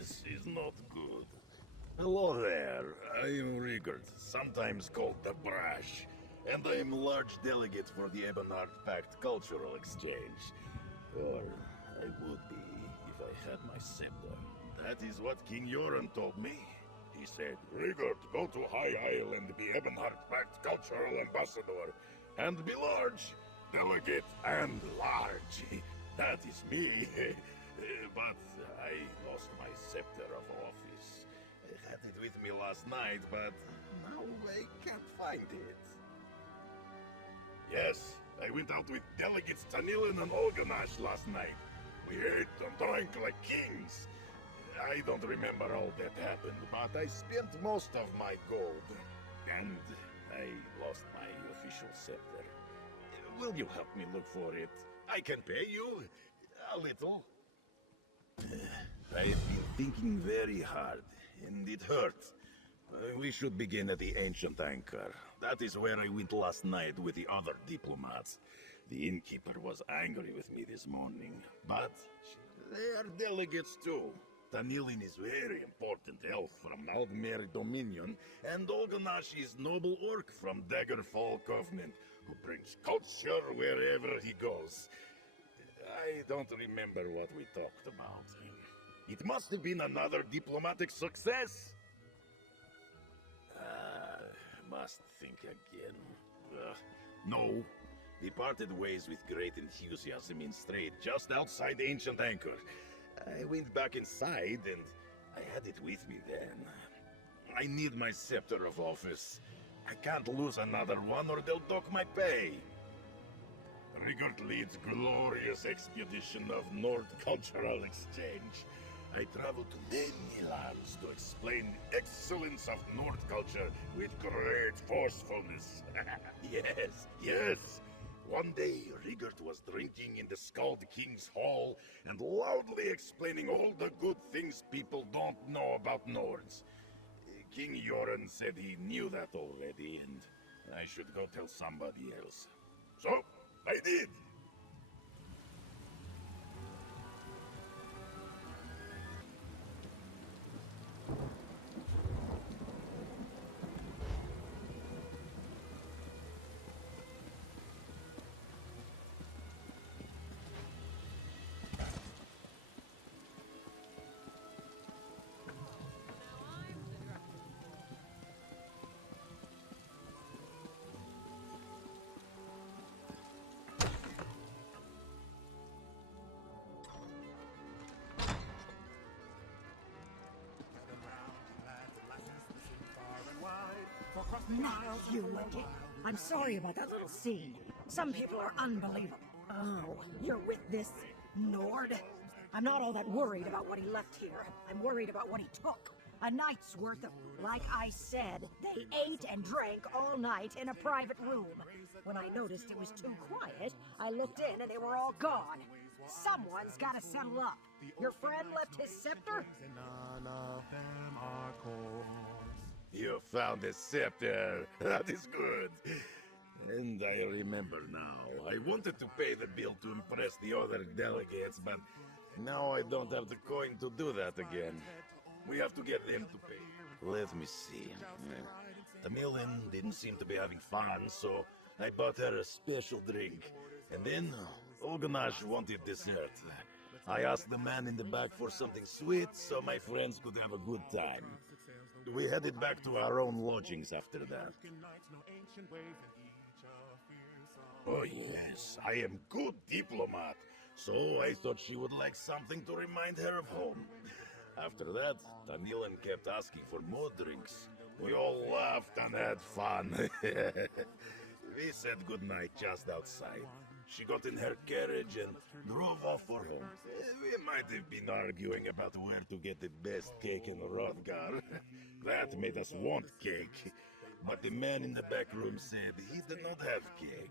This is not good. Hello there, I am Rigard, sometimes called the Berjac, and I am Large Delegate for the Ebonheart Pact Cultural Exchange. Or I would be if I had my scepter. That is what King Yoren told me. He said, Rigard, go to High Isle and be Ebonheart Pact Cultural Ambassador, and be Large Delegate and Large. That is me. But I lost my scepter of office. I had it with me last night, but now I can't find it. Yes, I went out with delegates Tanilin and Olganash last night. We ate and drank like kings. I don't remember all that happened, but I spent most of my gold. And I lost my official scepter. Will you help me look for it? I can pay you a little. I have been thinking very hard, and it hurts. We should begin at the Ancient Anchor. That is where I went last night with the other diplomats. The innkeeper was angry with me this morning, but they are delegates too. Tanilin is very important elf from Aldmere Dominion, and Olganash is noble orc from Daggerfall Covenant, who brings culture wherever he goes. I don't remember what we talked about. It must have been another diplomatic success. Must think again. No. We parted ways with great enthusiasm in Strait, just outside the Ancient Anchor. I went back inside, and I had it with me then. I need my scepter of office. I can't lose another one, or they'll dock my pay. Rigard leads glorious expedition of Nord Cultural Exchange. I travel to many lands to explain the excellence of Nord culture with great forcefulness. Yes. One day, Rigard was drinking in the Skald King's Hall and loudly explaining all the good things people don't know about Nords. King Yoren said he knew that already, and I should go tell somebody else. So, I did! You, Loki. I'm sorry about that little scene. Some people are unbelievable. Oh, you're with this Nord? I'm not all that worried about what he left here. I'm worried about what he took. A night's worth of, like I said, they ate and drank all night in a private room. When I noticed it was too quiet, I looked in and they were all gone. Someone's gotta settle up. Your friend left his scepter? None of them are cold. You found the scepter. That is good. And I remember now. I wanted to pay the bill to impress the other delegates, but now I don't have the coin to do that again. We have to get them to pay. Let me see. Tamilin didn't seem to be having fun, so I bought her a special drink. And then Olganash wanted dessert. I asked the man in the back for something sweet so my friends could have a good time. We headed back to our own lodgings after that. Oh yes, I am good diplomat, so I thought she would like something to remind her of home. After that, Tanilin kept asking for more drinks. We all laughed and had fun. We said goodnight just outside. She got in her carriage and drove off for home. We might have been arguing about where to get the best cake in Hrothgar. That made us want cake. But the man in the back room said he did not have cake.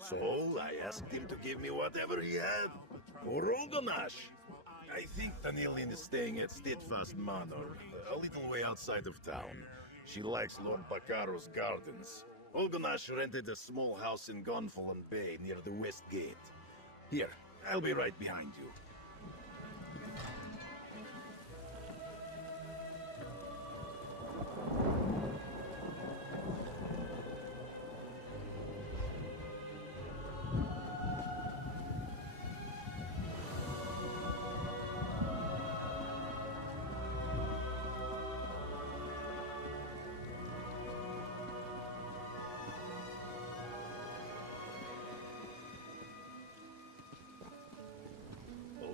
So I asked him to give me whatever he had. For Olganash. I think Tanilin is staying at Steadfast Manor, a little way outside of town. She likes Lord Bakaro's gardens. Olganash rented a small house in Gonfalon Bay near the West Gate. Here, I'll be right behind you.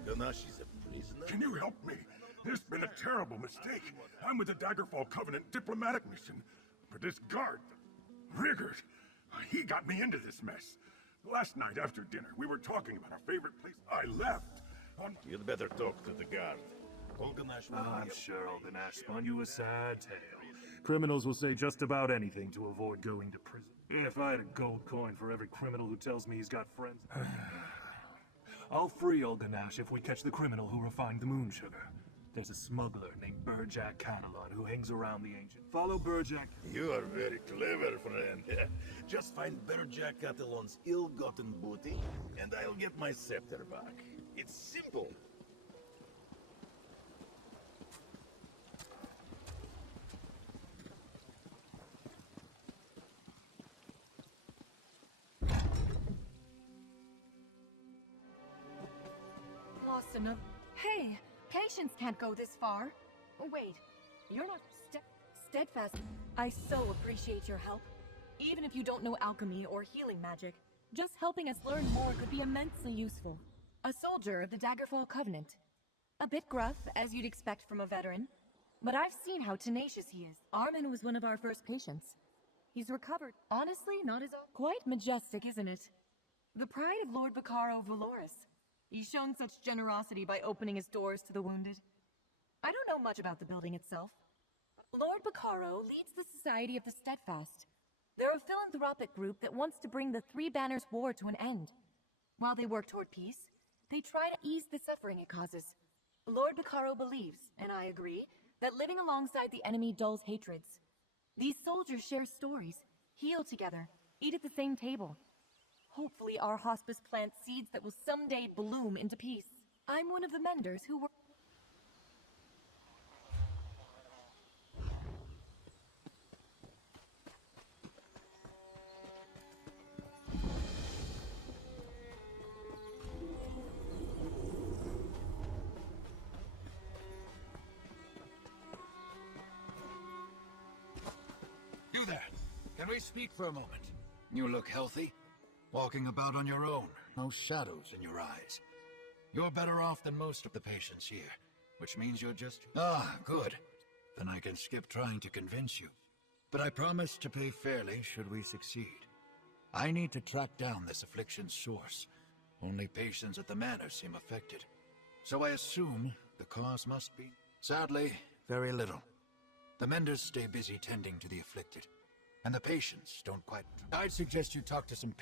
Ganache is a prisoner? Can you help me? There's been a terrible mistake. I'm with the Daggerfall Covenant diplomatic mission. But this guard, Rigard, he got me into this mess. Last night after dinner, we were talking about our favorite place. I left. You'd better talk to the guard. Ganache will I'm be sure Ganache spun you a sad tale. Criminals will say just about anything to avoid going to prison. If I had a gold coin for every criminal who tells me he's got friends, I'll free Ganache if we catch the criminal who refined the moon sugar. There's a smuggler named Berjac Catalan who hangs around the ancient. Follow Berjac. You are very clever, friend. Just find Berjac Catalan's ill-gotten booty, and I'll get my scepter back. It's simple. Lost another. Hey, patience can't go this far. Oh, wait, you're not steadfast. I so appreciate your help. Even if you don't know alchemy or healing magic, just helping us learn more could be immensely useful. A soldier of the Daggerfall Covenant. A bit gruff, as you'd expect from a veteran, but I've seen how tenacious he is. Armin was one of our first patients. He's recovered. Honestly, not as quite majestic, isn't it? The pride of Lord Bacaro Valoris. He's shown such generosity by opening his doors to the wounded. I don't know much about the building itself. Lord Bacaro leads the Society of the Steadfast. They're a philanthropic group that wants to bring the Three Banners War to an end. While they work toward peace, they try to ease the suffering it causes. Lord Bacaro believes, and I agree, that living alongside the enemy dulls hatreds. These soldiers share stories, heal together, eat at the same table. Hopefully our hospice plants seeds that will someday bloom into peace. I'm one of the menders who work... You there. Can we speak for a moment? You look healthy. Walking about on your own. No shadows in your eyes. You're better off than most of the patients here. Which means you're just... Ah, good. Then I can skip trying to convince you. But I promise to pay fairly should we succeed. I need to track down this affliction's source. Only patients at the manor seem affected. So I assume the cause must be... Sadly, very little. The menders stay busy tending to the afflicted. And the patients don't quite... I'd suggest you talk to some...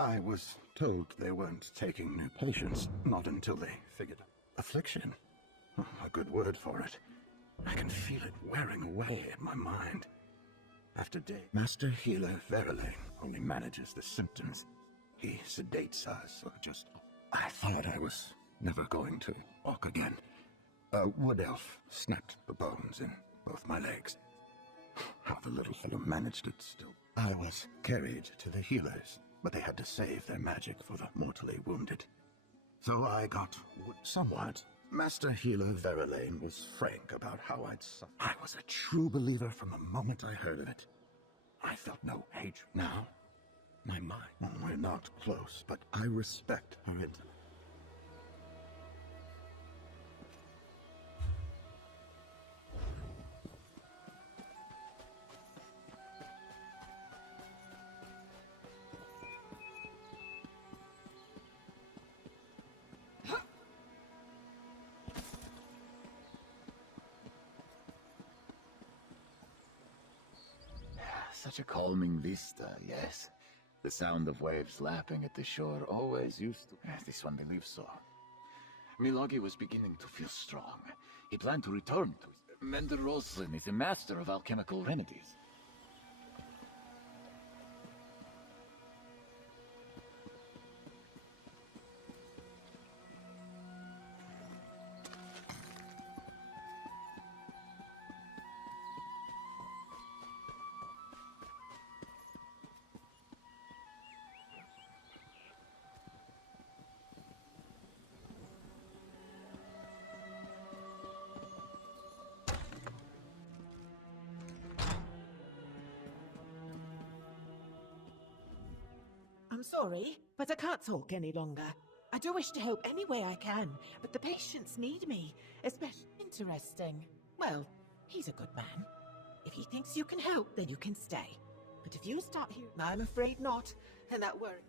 I was told they weren't taking new patients, not until they figured affliction. A good word for it. I can feel it wearing away at my mind. After day, Master Healer Verlaine only manages the symptoms. He sedates us, or just... I thought I was never going to walk again. A wood elf snapped the bones in both my legs. How the little fellow managed it still. I was carried to the healers, but they had to save their magic for the mortally wounded. So I got somewhat. Master Healer Verlaine was frank about how I'd suffered. I was a true believer from the moment I heard of it. I felt no hatred. Now, my mind. Well, we're not close, but I respect her intellect. Such a calming vista, yes. The sound of waves lapping at the shore always used to... This one believes so. Milagi was beginning to feel strong. He planned to return to... Mender Roslin is a master of alchemical remedies. sorry, but I can't talk any longer. I do wish to help any way I can, but the patients need me, especially interesting. Well, he's a good man. If he thinks you can help, then you can stay. But if you start here, I'm afraid not, and that worries.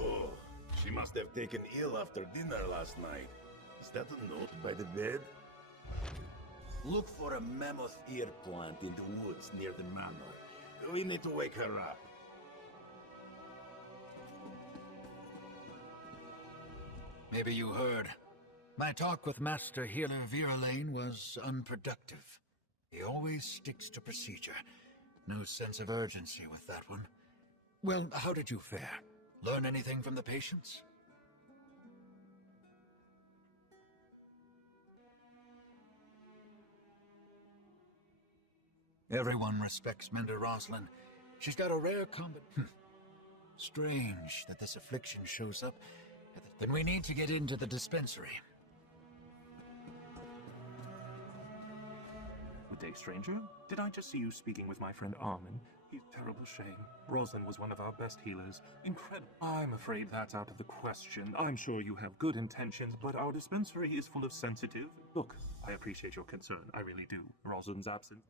Oh, she must have taken ill after dinner last night. Is that a note by the bed? Look for a mammoth ear plant in the woods near the manor. We need to wake her up. Maybe you heard. My talk with Master Healer Viralane was unproductive. He always sticks to procedure. No sense of urgency with that one. Well, how did you fare? Learn anything from the patients? Everyone respects Mender Roslin. She's got a rare Strange that this affliction shows up. Then we need to get into the dispensary. Good day, stranger. Did I just see you speaking with my friend Armin? He's a terrible shame. Roslin was one of our best healers. Incredible. I'm afraid that's out of the question. I'm sure you have good intentions, but our dispensary is full of sensitive... Look, I appreciate your concern. I really do. Roslin's absent.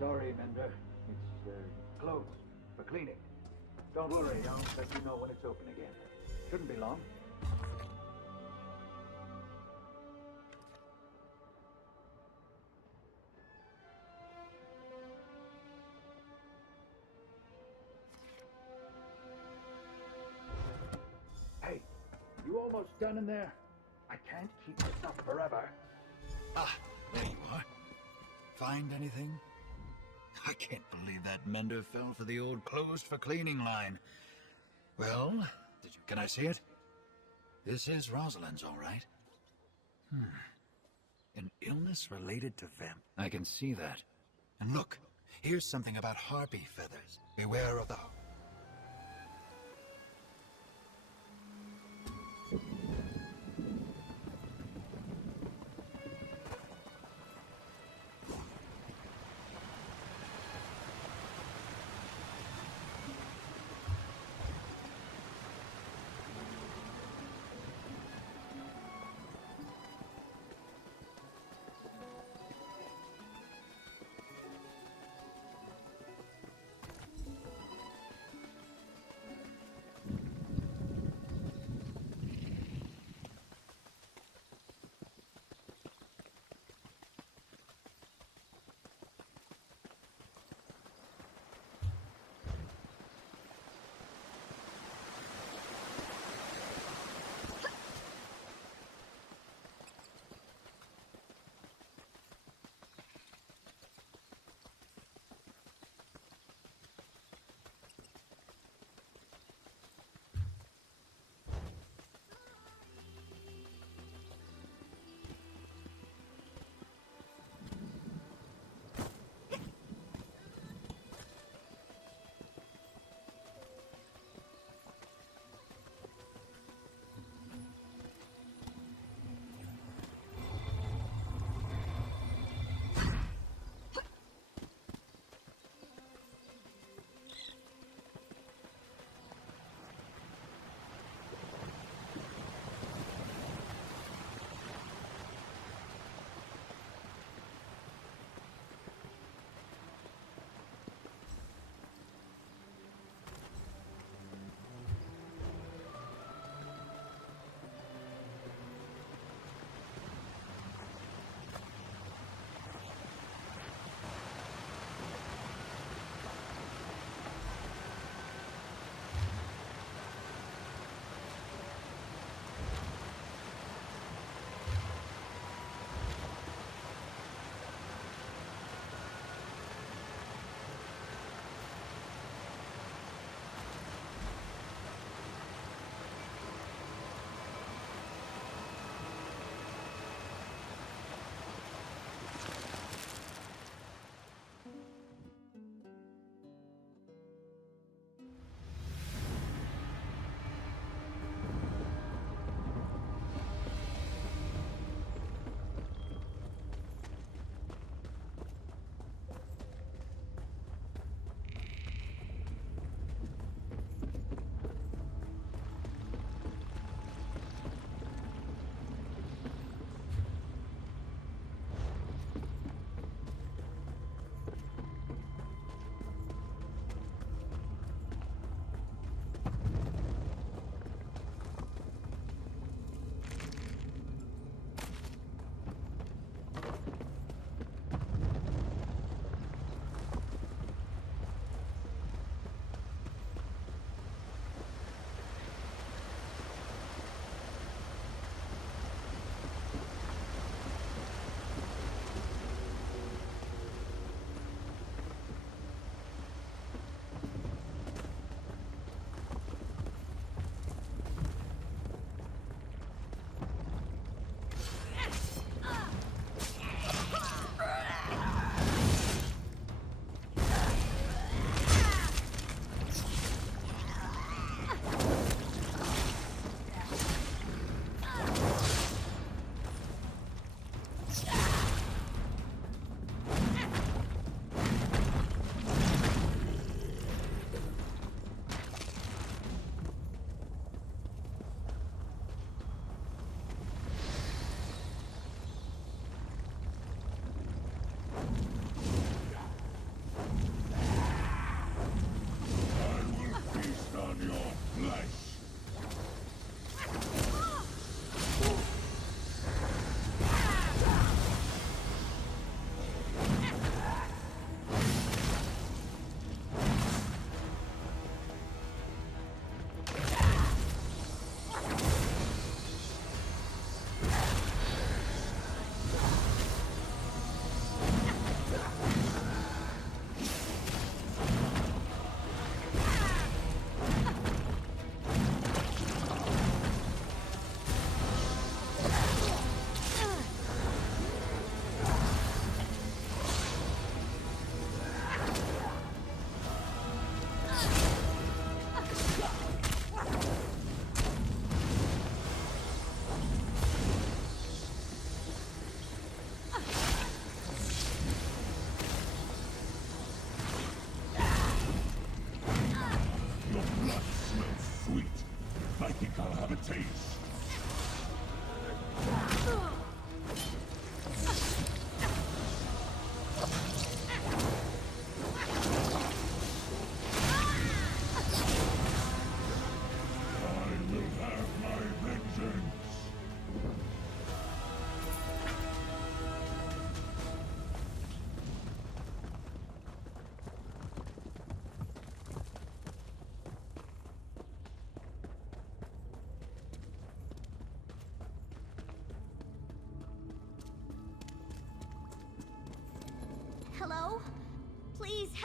Sorry, Mender. It's closed for cleaning. Don't worry, I'll let you know when it's open again. Shouldn't be long. Hey, you almost done in there? I can't keep this up forever. Ah, there you are. Find anything? I can't believe that Mender fell for the old closed for cleaning line. Well, can I see it? This is Rosalind's, all right. An illness related to vamp. I can see that. And look, here's something about harpy feathers. Beware of the...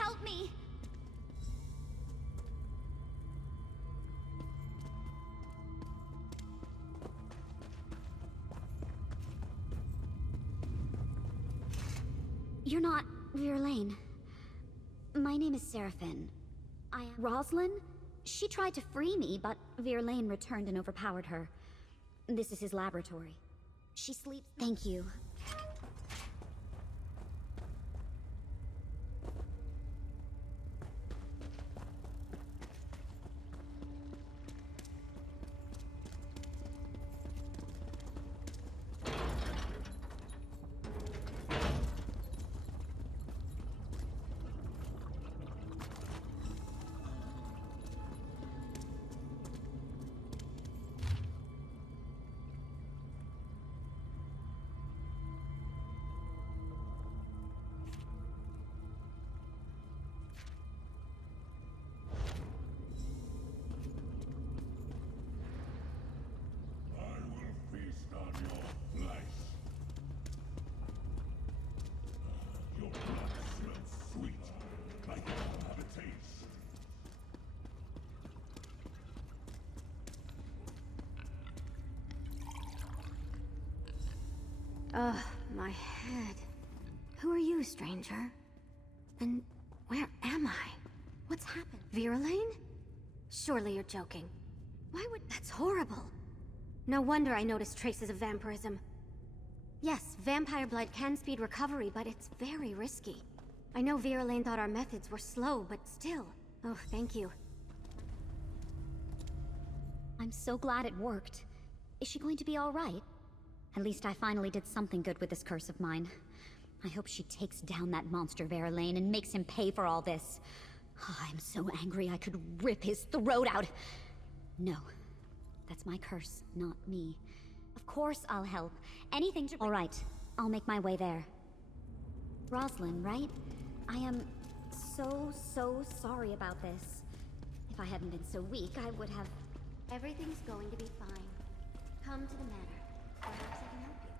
help me! You're not Verlaine. My name is Seraphin. I am Roslyn? She tried to free me, but Verlaine returned and overpowered her. This is his laboratory. She sleeps. Thank you. Ugh, my head. Who are you, stranger? And where am I? What's happened? Verlaine? Surely you're joking. Why would... That's horrible. No wonder I noticed traces of vampirism. Yes, vampire blood can speed recovery, but it's very risky. I know Verlaine thought our methods were slow, but still. Oh, thank you. I'm so glad it worked. Is she going to be all right? At least I finally did something good with this curse of mine. I hope she takes down that monster Verlaine and makes him pay for all this. Oh, I'm so angry I could rip his throat out. No, that's my curse, not me. Of course I'll help. Anything to... All right, I'll make my way there. Roslyn, right? I am so sorry about this. If I hadn't been so weak, I would have... Everything's going to be fine. Come to the manor. Perhaps I can help you.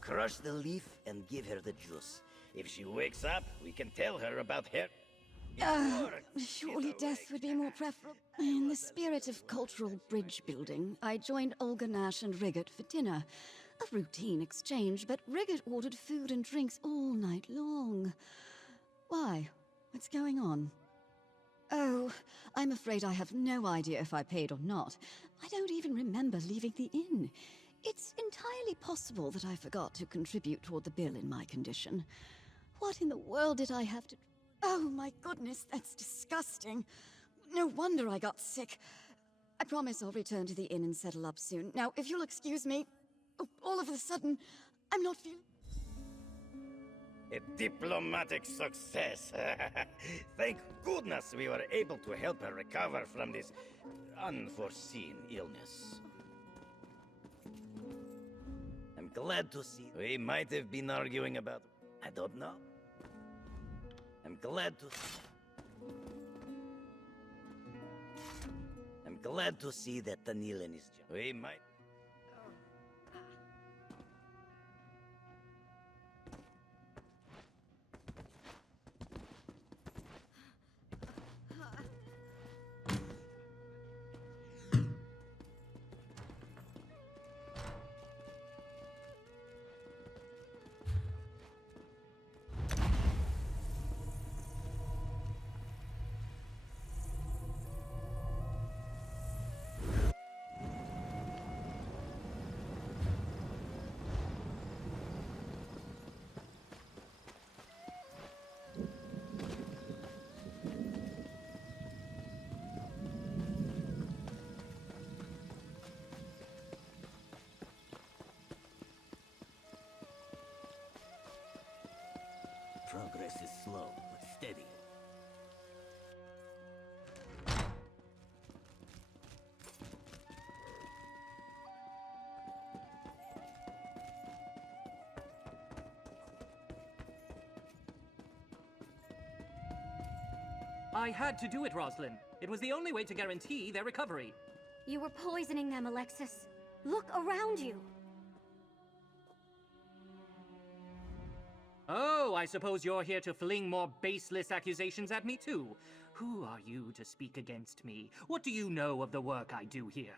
Crush the leaf and give her the juice. If she wakes up, we can tell her about her... Surely death would be more preferable. In the spirit of cultural bridge building, I joined Olga Nash and Riggett for dinner. A routine exchange, but Riggett ordered food and drinks all night long. Why? What's going on? Oh, I'm afraid I have no idea if I paid or not. I don't even remember leaving the inn. It's entirely possible that I forgot to contribute toward the bill in my condition. What in the world did I have to... Oh my goodness, that's disgusting. No wonder I got sick. I promise I'll return to the inn and settle up soon. Now, if you'll excuse me... Oh, all of a sudden, I'm not feeling... A diplomatic success. Thank goodness we were able to help her recover from this unforeseen illness. I'm glad to see... We might have been arguing about... I don't know. I'm glad to see that Tanilin is... We might... progress is slow, but steady. I had to do it, Roslyn. It was the only way to guarantee their recovery. You were poisoning them, Alexis. Look around you. Oh, I suppose you're here to fling more baseless accusations at me too. Who are you to speak against me? What do you know of the work I do here?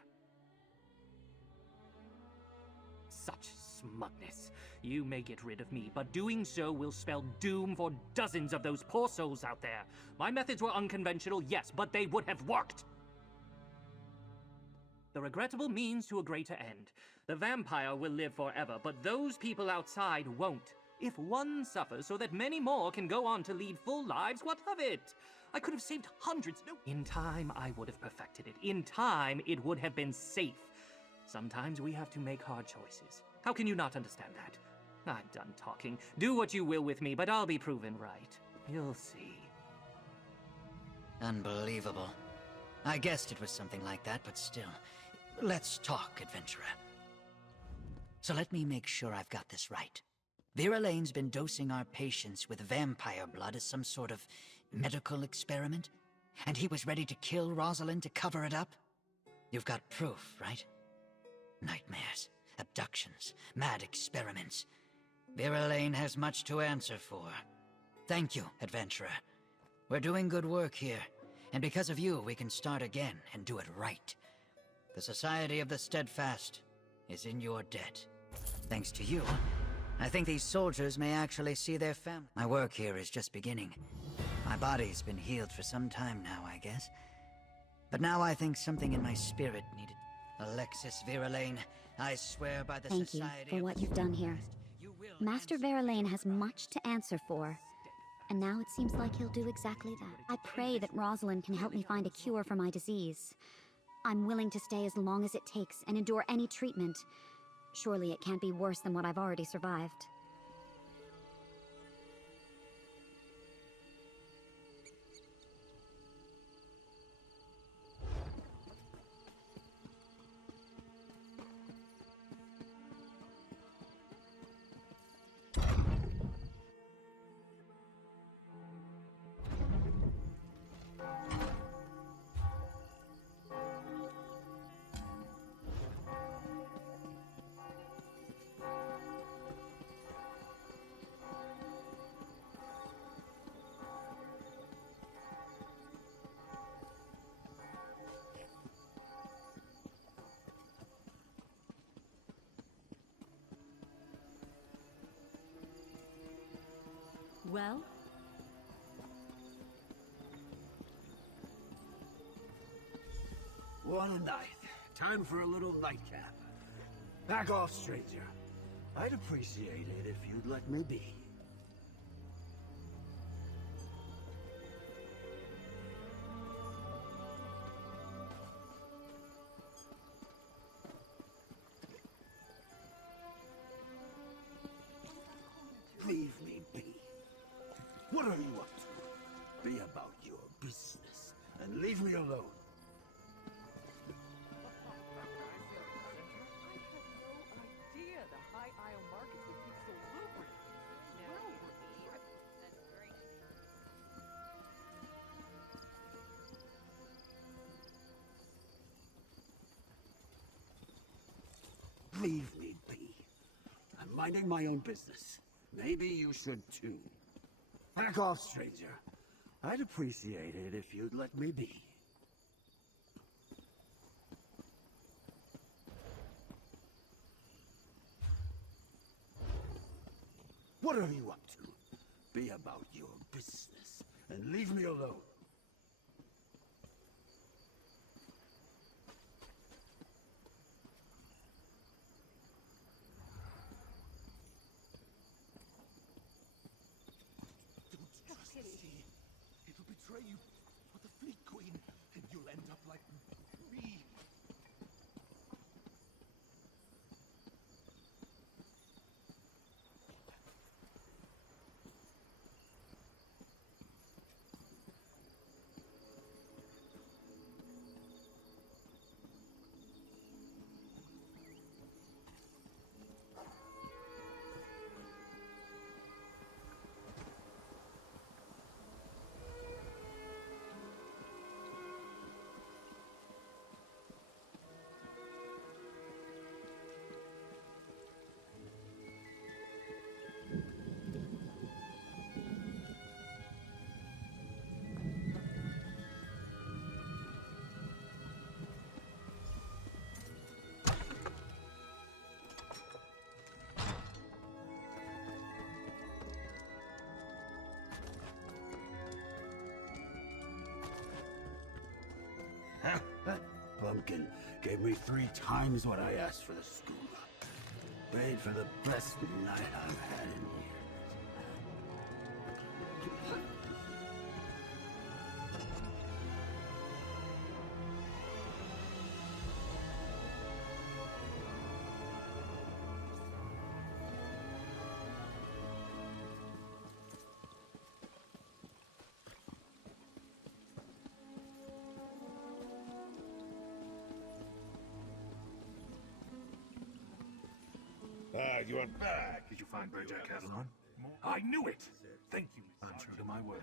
Such smugness. You may get rid of me, but doing so will spell doom for dozens of those poor souls out there. My methods were unconventional, yes, but they would have worked. The regrettable means to a greater end. The vampire will live forever, but those people outside won't. If one suffers so that many more can go on to lead full lives, what of it? I could have saved hundreds. No, in time, I would have perfected it. In time, it would have been safe. Sometimes we have to make hard choices. How can you not understand that? I'm done talking. Do what you will with me, but I'll be proven right. You'll see. Unbelievable. I guessed it was something like that, but still. Let's talk, adventurer. So let me make sure I've got this right. Vera Lane's been dosing our patients with vampire blood as some sort of medical experiment? And he was ready to kill Rosalind to cover it up? You've got proof, right? Nightmares, abductions, mad experiments. Vera Lane has much to answer for. Thank you, adventurer. We're doing good work here, and because of you, we can start again and do it right. The Society of the Steadfast is in your debt. Thanks to you, I think these soldiers may actually see their family. My work here is just beginning. My body's been healed for some time now, I guess. But now I think something in my spirit needed. Alexis Vera Lane, I swear by the Thank you Society for what you've done here. Master Verlaine has much to answer for, and now it seems like he'll do exactly that. I pray that Rosalind can help me find a cure for my disease. I'm willing to stay as long as it takes and endure any treatment. Surely it can't be worse than what I've already survived. Well? What a night. Time for a little nightcap. Back off, stranger. I'd appreciate it if you'd let me be. Leave me be. What are you up to? Be about your business and leave me alone. Leave me be. I'm minding my own business. Maybe you should too. Back off, stranger. I'd appreciate it if you'd let me be. What are you up to? Be about your business and leave me alone. It'll betray you for the Fleet Queen, and you'll end up like me. That pumpkin gave me 3 times what I asked for the scuba. Paid for the best night I've had in years. Ah, you are back. Did you find Berjac Catalan? I knew it! Thank you. I'm true to my word.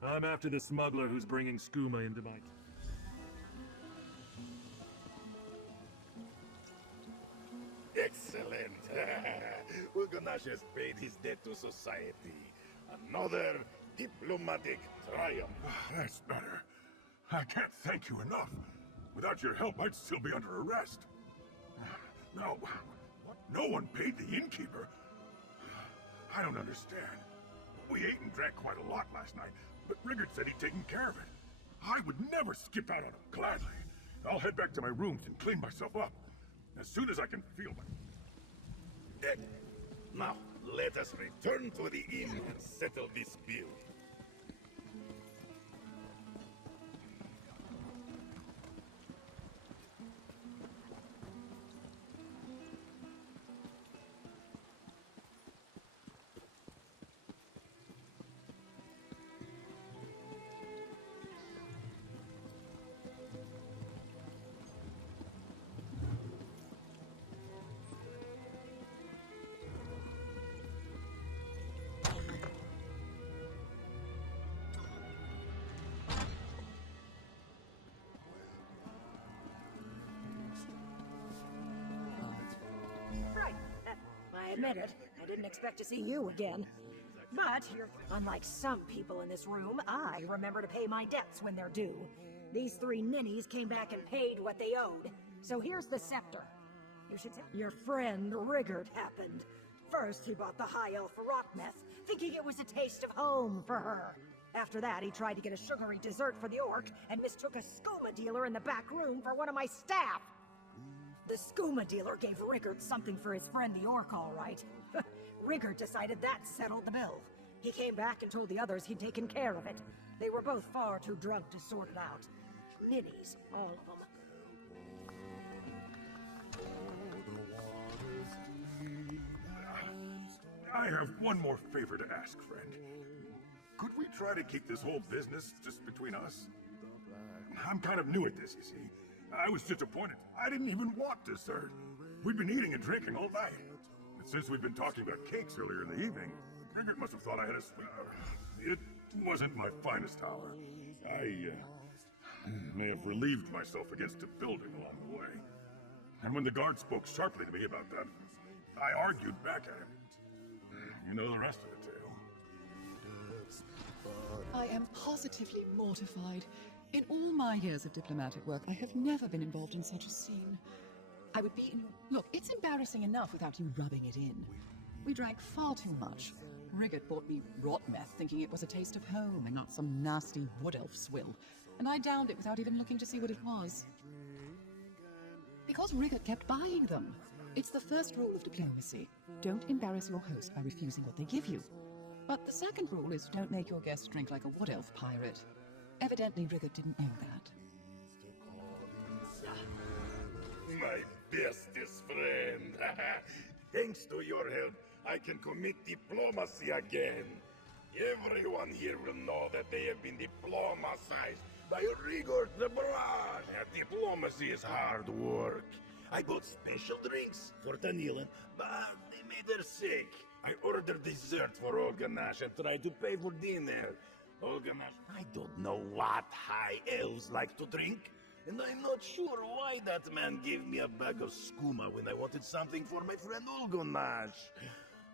I'm after the smuggler who's bringing skooma into my... Excellent. Ulganash has paid his debt to society. Another diplomatic triumph. That's better. I can't thank you enough. Without your help, I'd still be under arrest. No, no one paid the innkeeper. I don't understand. We ate and drank quite a lot last night, but Riggert said he'd taken care of it. I would never skip out on him, gladly. I'll head back to my rooms and clean myself up. As soon as I can feel it. Now, let us return to the inn and settle this bill. Right. I admit it. I didn't expect to see you again. But unlike some people in this room, I remember to pay my debts when they're due. These 3 ninnies came back and paid what they owed. So here's the scepter. You should say your friend Riggert happened. First, he bought the high elf rot meth, thinking it was a taste of home for her. After that, he tried to get a sugary dessert for the orc and mistook a skooma dealer in the back room for one of my staff. The skooma dealer gave Riggert something for his friend the orc, all right. Riggert decided that settled the bill. He came back and told the others he'd taken care of it. They were both far too drunk to sort it out. Ninnies, all of them. I have one more favor to ask, friend. Could we try to keep this whole business just between us? I'm kind of new at this, you see. I was disappointed. I didn't even want dessert. We've been eating and drinking all night. And since we've been talking about cakes earlier in the evening, Riggert must have thought I had it wasn't my finest hour. I may have relieved myself against a building along the way. And when the guard spoke sharply to me about that, I argued back at him. You know the rest of the tale. I am positively mortified. In all my years of diplomatic work, I have never been involved in such a scene. I would be in... Look, it's embarrassing enough without you rubbing it in. We drank far too much. Riggert bought me rot meth, thinking it was a taste of home and not some nasty wood elf swill. And I downed it without even looking to see what it was. Because Riggert kept buying them. It's the first rule of diplomacy. Don't embarrass your host by refusing what they give you. But the second rule is don't make your guests drink like a wood elf pirate. Evidently, Riggert didn't know that. My bestest friend. Thanks to your help, I can commit diplomacy again. Everyone here will know that they have been diplomatized by Riggert the Barrage. Diplomacy is hard work. I bought special drinks for Tanilin, but they made her sick. I ordered dessert for Olganash and tried to pay for dinner. Olganash, I don't know what high elves like to drink, and I'm not sure why that man gave me a bag of skooma when I wanted something for my friend Olganash.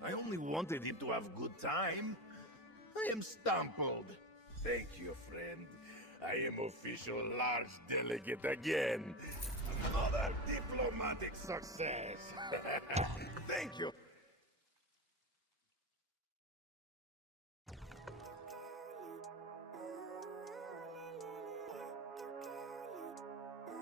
I only wanted him to have good time. I am stumbled. Thank you, friend. I am official Large Delegate again. Another diplomatic success. Thank you.